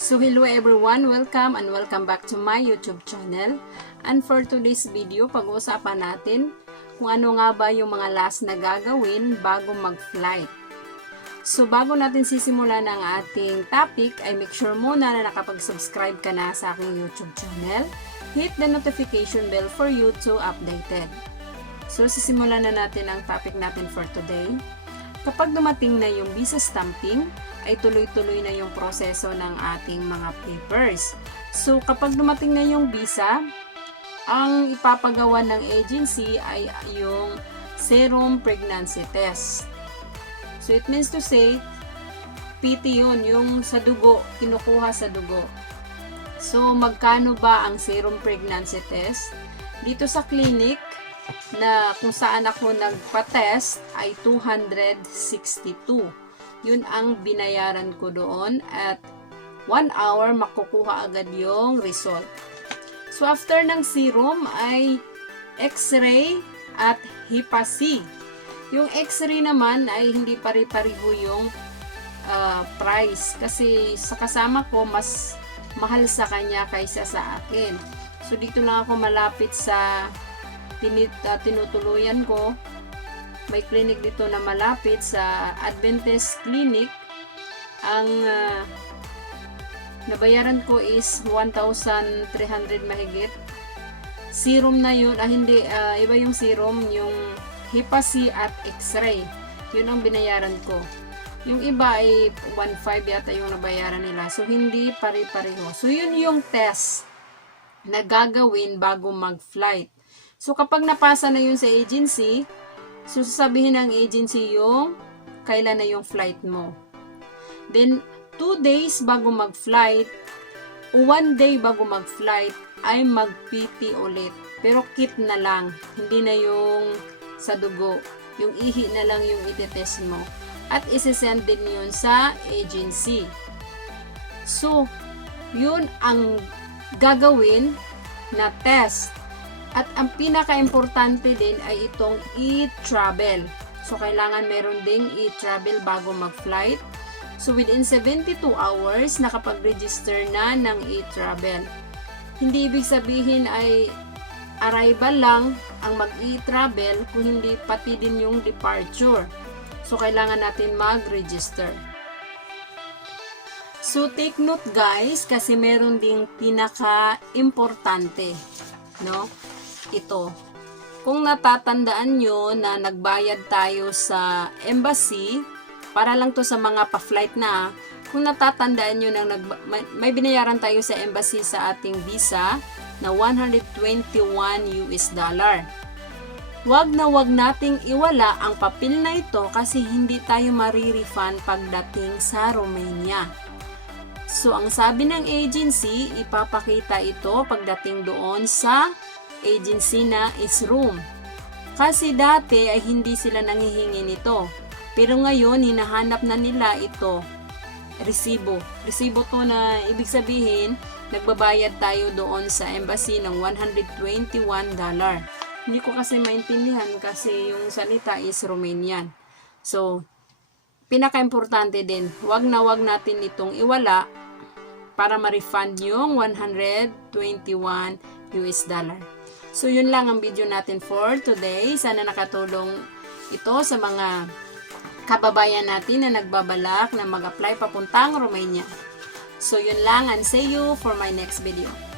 So hello everyone, welcome and welcome back to my YouTube channel. And for today's video, pag-uusapan natin kung ano nga ba yung mga last na gagawin bago mag-flight. So bago natin sisimulan ang ating topic, ay make sure muna na nakapag-subscribe ka na sa aking YouTube channel. Hit the notification bell for you to updated. So sisimulan na natin ang topic natin for today. Kapag dumating na yung visa stamping, ay tuloy-tuloy na yung proseso ng ating mga papers. So, kapag dumating na yung visa, ang ipapagawa ng agency ay yung serum pregnancy test. So, it means to say, PT yun, yung sa dugo, kinukuha sa dugo. So, magkano ba ang serum pregnancy test? Dito sa clinic, na kung saan ako nagpa-test ay 262. Yun ang binayaran ko doon at 1 hour makukuha agad yung result. So after ng serum ay x-ray at HEPA-C. Yung x-ray naman ay hindi pari-pariho yung ah, price kasi sa kasama ko mas mahal sa kanya kaysa sa akin. So dito lang ako malapit sa tinit, ah, tinutuluyan ko. May clinic dito na malapit sa Adventist Clinic. Ang ah, nabayaran ko is 1,300 mahigit. Serum na yun, ah, hindi, ah, iba yung serum, yung HEPA-C at X-ray. Yun ang binayaran ko. Yung iba ay 1.5 yata yung nabayaran nila. So, hindi pare-pareho. So, yun yung test na gagawin bago mag-flight. So, kapag napasa na yun sa agency, so sasabihin ng agency yung kailan na yung flight mo. Then, two days bago mag-flight, o one day bago mag-flight, ay mag-PT ulit. Pero kit na lang, hindi na yung sa dugo. Yung ihi na lang yung itetest mo. At isesend din yun sa agency. So, yun ang gagawin na test. At ang pinaka-importante din ay itong e-travel. So, kailangan meron ding e-travel bago mag-flight. So, within 72 hours, nakapag-register na ng e-travel. Hindi ibig sabihin ay arrival lang ang mag-e-travel kung hindi pati din yung departure. So, kailangan natin mag-register. So, take note guys, kasi meron ding pinaka-importante, no? Ito. Kung natatandaan nyo na nagbayad tayo sa embassy, para lang to sa mga pa-flight na, kung natatandaan nyo na nag- may, binayaran tayo sa embassy sa ating visa na 121 US dollar. Huwag na huwag nating iwala ang papel na ito kasi hindi tayo marirefund pagdating sa Romania. So, ang sabi ng agency, ipapakita ito pagdating doon sa agency na is room. Kasi dati ay hindi sila nangihingi nito. Pero ngayon, hinahanap na nila ito, resibo. Resibo to na ibig sabihin, nagbabayad tayo doon sa embassy ng 121 dollar. Hindi ko kasi maintindihan kasi yung salita is Romanian. So, pinaka-importante din, wag na wag natin itong iwala para ma-refund yung 121 US dollar. So, yun lang ang video natin for today. Sana nakatulong ito sa mga kababayan natin na nagbabalak na mag-apply papuntang Romania. So, yun lang and see you for my next video.